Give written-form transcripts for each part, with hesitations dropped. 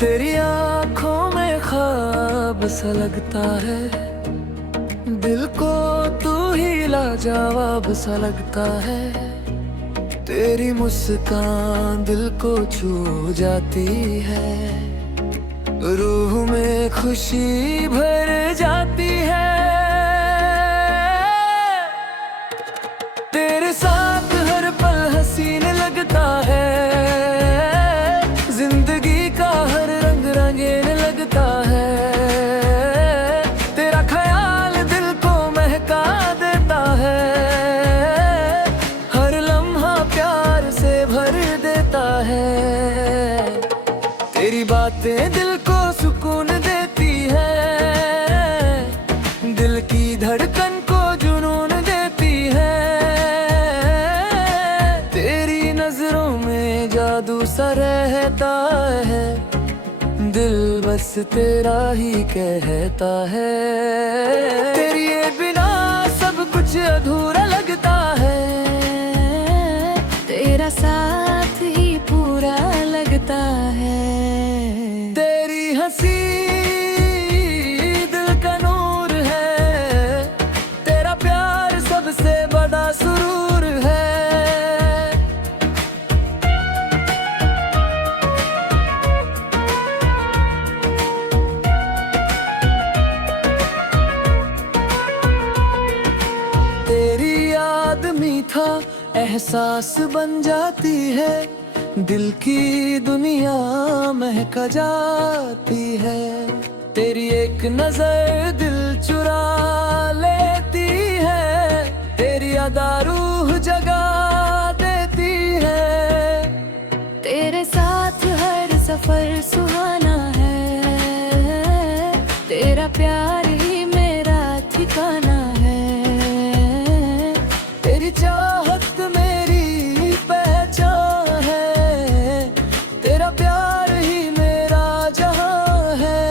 तेरी आंखों में ख्वाब सा लगता है, दिल को तू ही लाजवाब सा लगता है। तेरी मुस्कान दिल को छू जाती है, रूह में खुशी भर जाती है। तेरे साथ हर पल हसीन लगता है, जिंदगी का हर रंग रंगीन लगता है। तेरा ख्याल दिल को महका देता है, हर लम्हा प्यार से भर देता है। तेरी बातें दिल को सुकून देती है, दिल की धड़कन को जुनून देती है। तेरी नजरों में जादू सा रहता है, दिल बस तेरा ही कहता है। तेरे बिना सब कुछ अधूरा लगता है, तेरा साथ ही पूरा लगता है। तेरी हंसी दिल का नूर है, तेरा प्यार सबसे बड़ा सुरूर है। तेरी याद मीठा एहसास बन जाती है, दिल की दुनिया महका जाती है। तेरी एक नजर दिल चुरा लेती है, तेरी अदा रूह जगा देती है। तेरे साथ हर सफर सुहाना है, तेरा प्यार ही मेरा ठिकाना है। तेरी चाहत मेरी पहचान है, तेरा प्यार ही मेरा जहां है।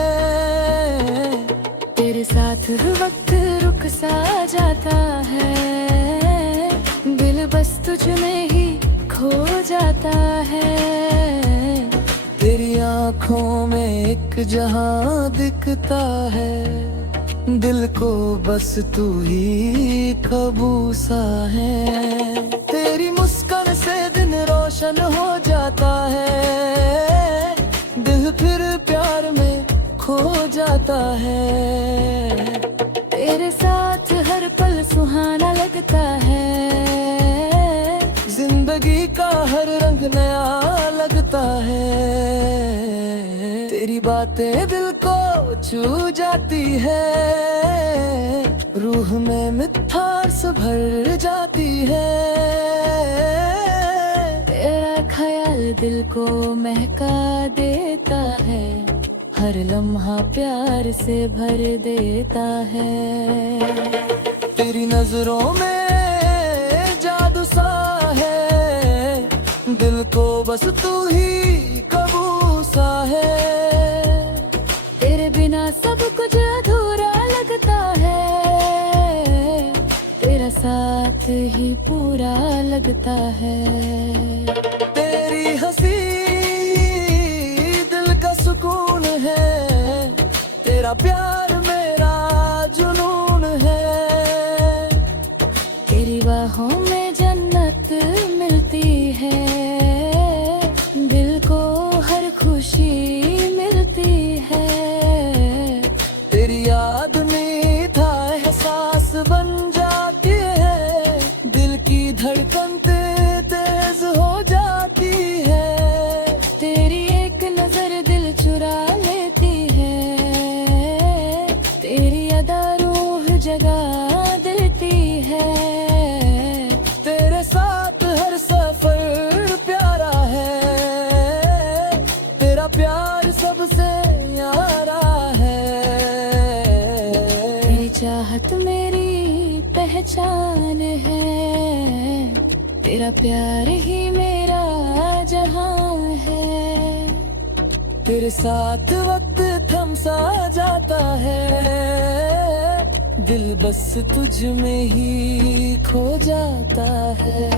तेरे साथ वक्त रुक सा जाता है, दिल बस तुझ में ही खो जाता है। तेरी आंखों में एक जहां दिखता है, दिल को बस तू ही काबू सा है। तेरी मुस्कान से दिन रोशन हो जाता है, दिल फिर प्यार में खो जाता है। तेरे साथ हर पल सुहाना लगता है, जिंदगी का हर रंग नया लगता है। तेरी बातें दिल को छू जाती है, रूह में मिठास भर जाती है। तेरा ख्याल दिल को महका देता है, हर लम्हा प्यार से भर देता है। तेरी नजरों में जादू सा है, दिल को बस तू ही काबू सा है। तेरे बिना सब कुछ अधूरा लगता है, तेरा साथ ही पूरा लगता है। तेरी हंसी दिल का सुकून है, तेरा प्यार मेरा जुनून है। तेरी बाहों में जन्नत मिलती है, दिल को हर खुशी मिलती है। तेरी याद मीठा एहसास बन जाती है, दिल की धड़कन तेज हो जाती है। तेरी एक नजर दिल चुरा लेती है, तेरी अदा रूह जगा देती है। तेरे साथ हर सफर प्यारा है, तेरा प्यार सबसे यारा है। तेरी चाहत मेरी पहचान है, तेरा प्यार ही मेरा जहां है। तेरे साथ वक्त थम सा जाता है, दिल बस तुझ में ही खो जाता है।